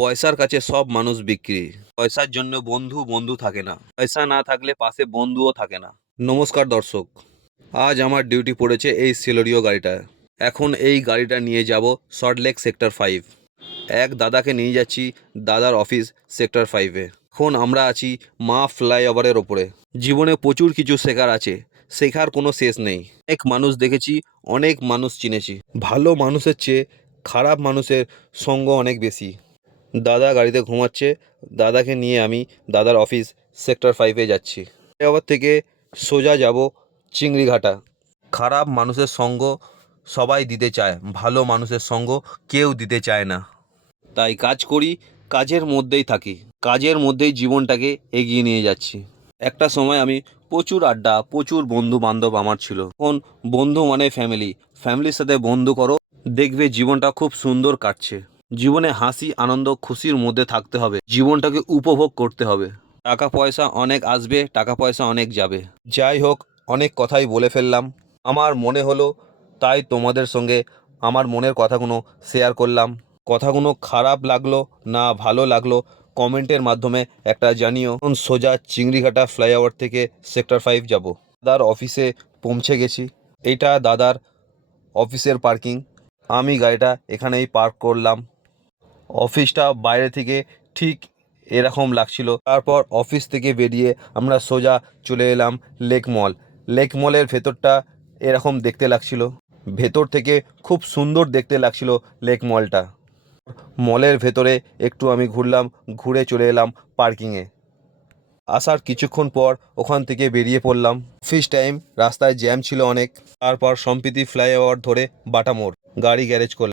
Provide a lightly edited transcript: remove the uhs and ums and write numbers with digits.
পয়সার কাছে সব মানুষ বিক্রি। পয়সার জন্য বন্ধু বন্ধু থাকে না, পয়সা না থাকলে পাশে বন্ধুও থাকে না। নমস্কার দর্শক, আজ আমার ডিউটি পড়েছে এই সিলোরিও গাড়িটায়। এখন এই গাড়িটা নিয়ে যাব সল্টলেক সেক্টর 5। এক দাদাকে নিয়ে যাচ্ছি দাদার অফিস সেক্টর 5-এ। এখন আমরা আছি মা ফ্লাইওভারের ওপরে। জীবনে প্রচুর কিছু শেখার আছে, শেখার কোনো শেষ নেই। অনেক মানুষ দেখেছি, অনেক মানুষ চিনেছি। ভালো মানুষের চেয়ে খারাপ মানুষের সঙ্গ অনেক বেশি। দাদা গাড়িতে ঘুমাচ্ছে, দাদাকে নিয়ে আমি দাদার অফিস সেক্টর 5-এ যাচ্ছি। ফ্লাইওভার থেকে সোজা যাব চিংড়িঘাটা। খারাপ মানুষের সঙ্গ সবাই দিতে চায়, ভালো মানুষের সঙ্গ কেউ দিতে চায় না। তাই কাজ করি, কাজের মধ্যেই থাকি, কাজের মধ্যেই জীবনটাকে এগিয়ে নিয়ে যাচ্ছি। একটা সময় আমি প্রচুর আড্ডা, প্রচুর বন্ধু বান্ধব আমার ছিল। এখন বন্ধু মানে ফ্যামিলি, ফ্যামিলির সাথে বন্ধু করো, দেখবে জীবনটা খুব সুন্দর কাটছে। জীবনে হাসি আনন্দ খুশির মধ্যে থাকতে হবে, জীবনটাকে উপভোগ করতে হবে। টাকা পয়সা অনেক আসবে, টাকা পয়সা অনেক যাবে। যাই হোক, অনেক কথাই বলে ফেললাম। আমার মনে হলো তাই তোমাদের সঙ্গে আমার মনের কথাগুলো শেয়ার করলাম। কথাগুলো খারাপ লাগলো না ভালো লাগলো কমেন্টের মাধ্যমে একটা জানিও। এখন সোজা চিংড়িঘাটা ফ্লাইওভার থেকে সেক্টর 5 যাব। দাদার অফিসে পৌঁছে গেছি। এটা দাদার অফিসের পার্কিং। আমি গাড়িটা এখানেই পার্ক করলাম। অফিসটা বাইরে থেকে ঠিক এরকম লাগছিল। তারপর অফিস থেকে বেরিয়ে আমরা সোজা চলে এলাম লেক মল। লেক মলের ভেতরটা এরকম দেখতে লাগছিল, ভেতর থেকে খুব সুন্দর দেখতে লাগছিল লেক মলটা। মলের ভেতরে একটু আমি ঘুরলাম, ঘুরে চলে এলাম পার্কিংয়ে। আসার কিছুক্ষণ পর ওখান থেকে বেরিয়ে পড়লাম। অফিস টাইম, রাস্তায় জ্যাম ছিল অনেক। তারপর সম্প্রীতি ফ্লাইওভার ধরে বাটা মোড় গাড়ি গ্যারেজ করলাম।